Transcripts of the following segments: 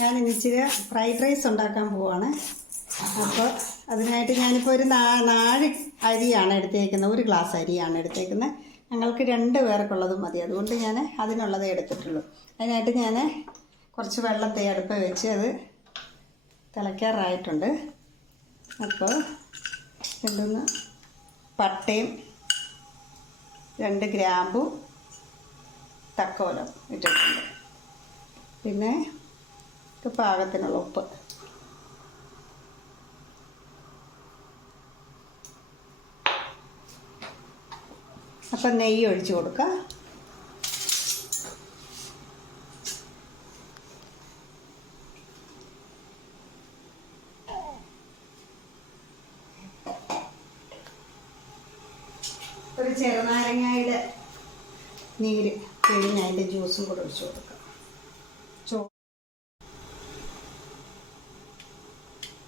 ഞാൻ ഇച്ചിരി fried rice ഉണ്ടാക്കാൻ പോവാണ്. അപ്പോൾ അതിനായിട്ട് ഞാനിപ്പോൾ ഒരു നാ നാല് അരിയാണ് എടുത്തേക്കുന്നത്. ഒരു ഗ്ലാസ് അരിയാണ് എടുത്തേക്കുന്നത്. ഞങ്ങൾക്ക് രണ്ട് പേർക്കുള്ളത് മതി. അതുകൊണ്ട് ഞാൻ അതിനുള്ളതേ എടുത്തിട്ടുള്ളൂ. അതിനായിട്ട് ഞാൻ കുറച്ച് വെള്ളത്തെ അടുപ്പ് വെച്ച് അത് തിളയ്ക്കാറായിട്ടുണ്ട്. അപ്പോൾ രണ്ടൊന്ന് പട്ടയും രണ്ട് ഗ്രാമ്പും തക്കോലം ഇട്ടിട്ടുണ്ട്. പിന്നെ ഇത് പാകത്തിനുള്ള ഉപ്പ്. അപ്പം നെയ്യ് ഒഴിച്ചു കൊടുക്കുക ഒരു ചെറുനാരങ്ങയുടെ നീര് പിഴിഞ്ഞ് അതിന്റെ ജ്യൂസും കൂടെ ഒഴിച്ചു കൊടുക്കുക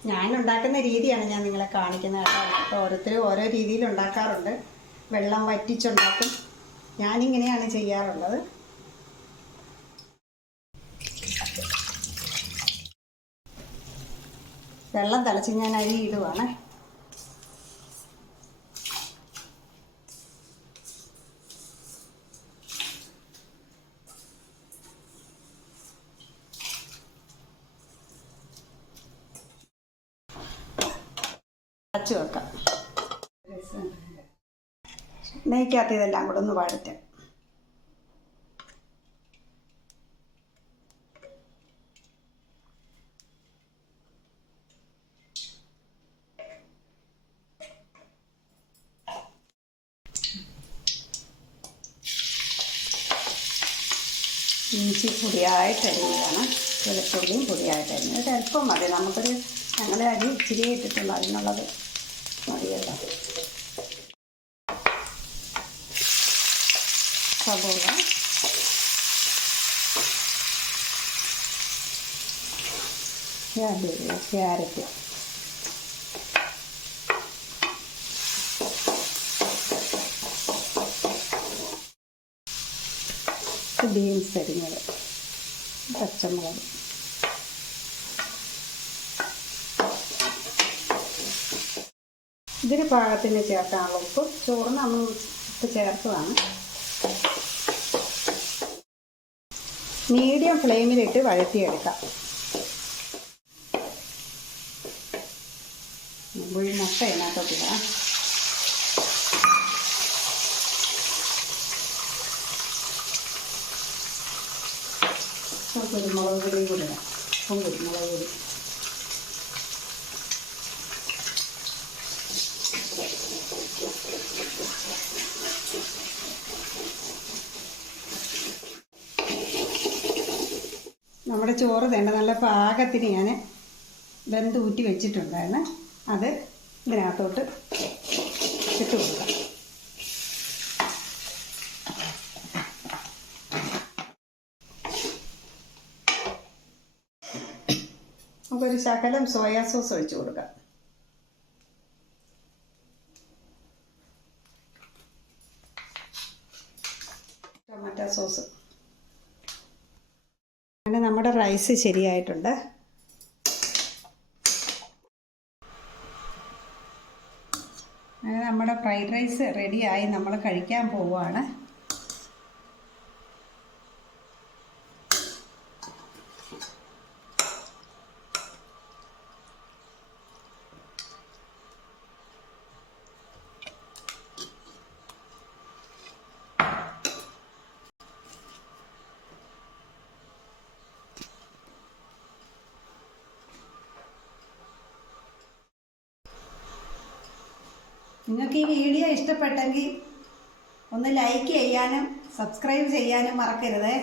ഞാൻ ഉണ്ടാക്കുന്ന രീതിയാണ് ഞാൻ നിങ്ങളെ കാണിക്കുന്നത് കേട്ടോ. ഓരോരുത്തരും ഓരോ രീതിയിൽ ഉണ്ടാക്കാറുണ്ട്. വെള്ളം വറ്റിച്ചുണ്ടാക്കും. ഞാനിങ്ങനെയാണ് ചെയ്യാറുള്ളത്. വെള്ളം തിളച്ച് ഞാൻ അരി ഇടുവാണ്. അടച്ചു വെക്കാം. നെയ്ക്കകത്ത് ഇതെല്ലാം കൂടെ ഒന്ന് വഴറ്റാം. ഇഞ്ചി പൊടിയായിട്ട് അരിഞ്ഞതാണ് വെളുത്തുള്ളിയും പൊടിയായിട്ട് അരിഞ്ഞത് അല്പം മതി. നമുക്കൊരു ഞങ്ങളുടെ അരി ഇച്ചിരി ഇട്ടിട്ടുള്ളൂ അതിനുള്ളത്. സബോള ക്യാബേജ് ക്യാരറ്റ് ബീൻസ് അരിഞ്ഞത്. പച്ചമുളക്. ഇതിന് പാകത്തിന് ചേർക്കാനുള്ള ഉപ്പ്. ചോറിന് നമ്മൾ ഉപ്പ് ചേർത്തതാണ്. മീഡിയം ഫ്ലെയിമിലിട്ട് വഴറ്റിയെടുക്കാം. മുഴുവൻ മുട്ട ഇതിനകത്തോട്ടില്ല കുരുമുളക് പൊടി കൂടി കുരുമുളക് പൊടി. നമ്മുടെ ചോറ് തേണ്ട നല്ല പാകത്തിന് ഞാൻ വെന്ത് ഊറ്റി വെച്ചിട്ടുണ്ടായിരുന്നു. അത് ഇതിനകത്തോട്ട് ഇട്ട് കൊടുക്കാം. നമുക്കൊരു ശകലം സോയാ സോസ് ഒഴിച്ചു കൊടുക്കാം. Tomato sauce. അങ്ങനെ നമ്മുടെ റൈസ് ശരിയായിട്ടുണ്ട്. നമ്മുടെ ഫ്രൈഡ് റൈസ് റെഡിയായി നമ്മൾ കഴിക്കാൻ പോവുകയാണ്. നിങ്ങൾക്ക് ഈ വീഡിയോ ഇഷ്ടപ്പെട്ടെങ്കിൽ ഒന്ന് ലൈക്ക് ചെയ്യാനും സബ്സ്ക്രൈബ് ചെയ്യാനും മറക്കരുതേ.